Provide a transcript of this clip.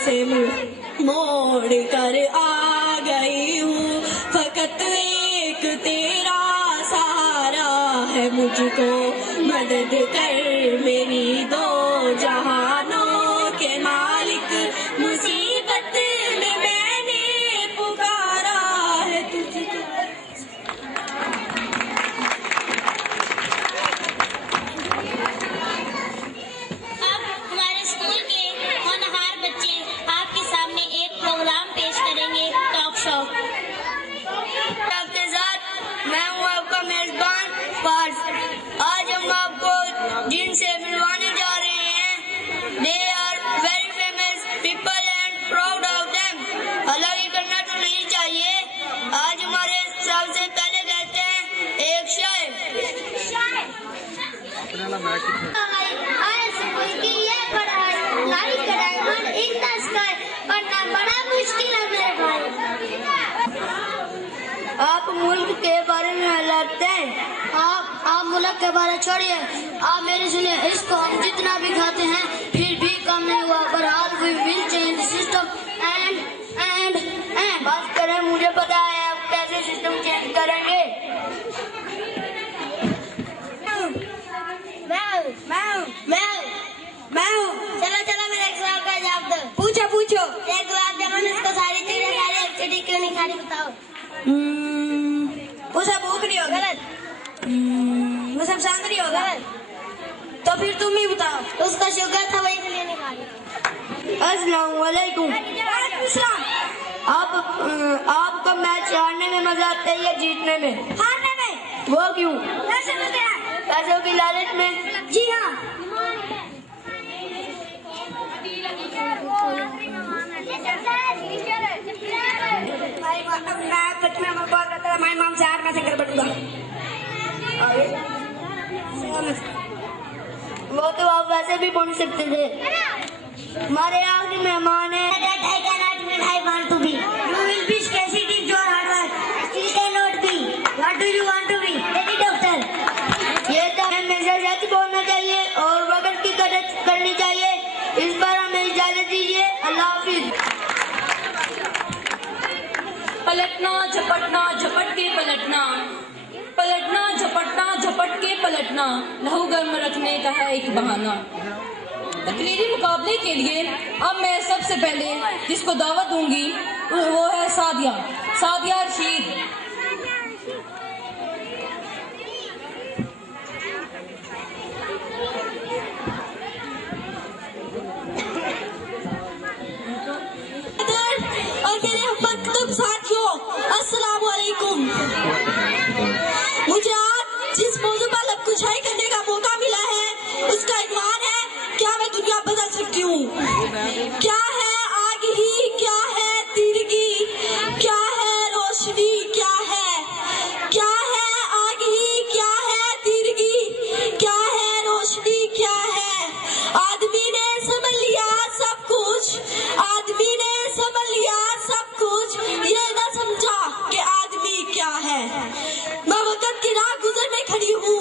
से मुंह मोड़ कर आ गई हूँ। फकत एक तेरा सहारा है, मुझको मदद कर मेरी दो जहानों के मालिक। मुसीबत में मैंने पुकारा है तुझको। अब हमारे स्कूल के होनहार बच्चे आपके सामने एक प्रोग्राम पेश करेंगे, टॉक शो। आपके साथ मैं हूँ आपका मेजबान पार्स। आज हम आपको जिनसे मिलवाने जा रहे हैं। They are very famous people and proud of them. हालांकि करना तो नहीं चाहिए। आज हमारे सबसे पहले कहते हैं एक शायर। आप मुल्क के बारे में लड़ते हैं। आप मुल्क के बारे छोड़िए, आप मेरे सुनिए। इसको हम जितना भी खाते हैं फिर भी कम नहीं हुआ। बहरहाल we will change system and बात करें, मुझे पता है आप कैसे सिस्टम चेंज करेंगे। चलो मेरे एक सवाल का जवाब दो। पूछो। एक गुलाब जामुन इसको सारी चीजें खा रही, एक चीटी क्यों नहीं खा रही बताओ। वो सब भूख नहीं हो, गलत। वो सब शांत नहीं हो, गलत। तो फिर तुम ही बताओ। उसका शुगर था, वही इसलिए नहीं खा रही। अस्सलाम वालेकुम। आपको मैच हारने में मजा आता है या जीतने में? हारने में। वो क्यों? पैसों की लालच में। जी हाँ। मैं बचपन में बोल रहा था मैं इमाम से 8 में से कर बैठूंगा। वो तो आप वैसे भी बोल सकते थे। हमारे आखिरी मेहमान है। I want to be. You will be scarcity your hard work. Still cannot be. What do you want to be? Daddy doctor. ये तो हमेशा सच बोलना चाहिए और वक्त की कदर करनी चाहिए। इस बार हमें इजाजत दीजिए। अल्लाह हाफिज। पलटना झपटना झपट के पलटना, पलटना झपटना झपट के पलटना, लहू गर्म रखने का है एक बहाना। तकरीरी मुकाबले के लिए अब मैं सबसे पहले जिसको दावत दूंगी वो है सादिया रशीद। और मेरे हम साथियों, अस्सलाम वालेकुम। मुझे आज जिस मौजू पर लबकुशाई करने का मौका मिला है उसका इकरार है, क्या मैं दुनिया बदल सकती हूँ? क्या है आग ही, क्या है तिरगी, क्या है रोशनी, क्या है आग ही, क्या है तिरगी, क्या है रोशनी, क्या है? आदमी ने समझ लिया सब कुछ, आदमी ने समझ लिया सब कुछ, ये न समझा कि आदमी क्या है। मैं वक्त की राह गुजरने खड़ी हूँ,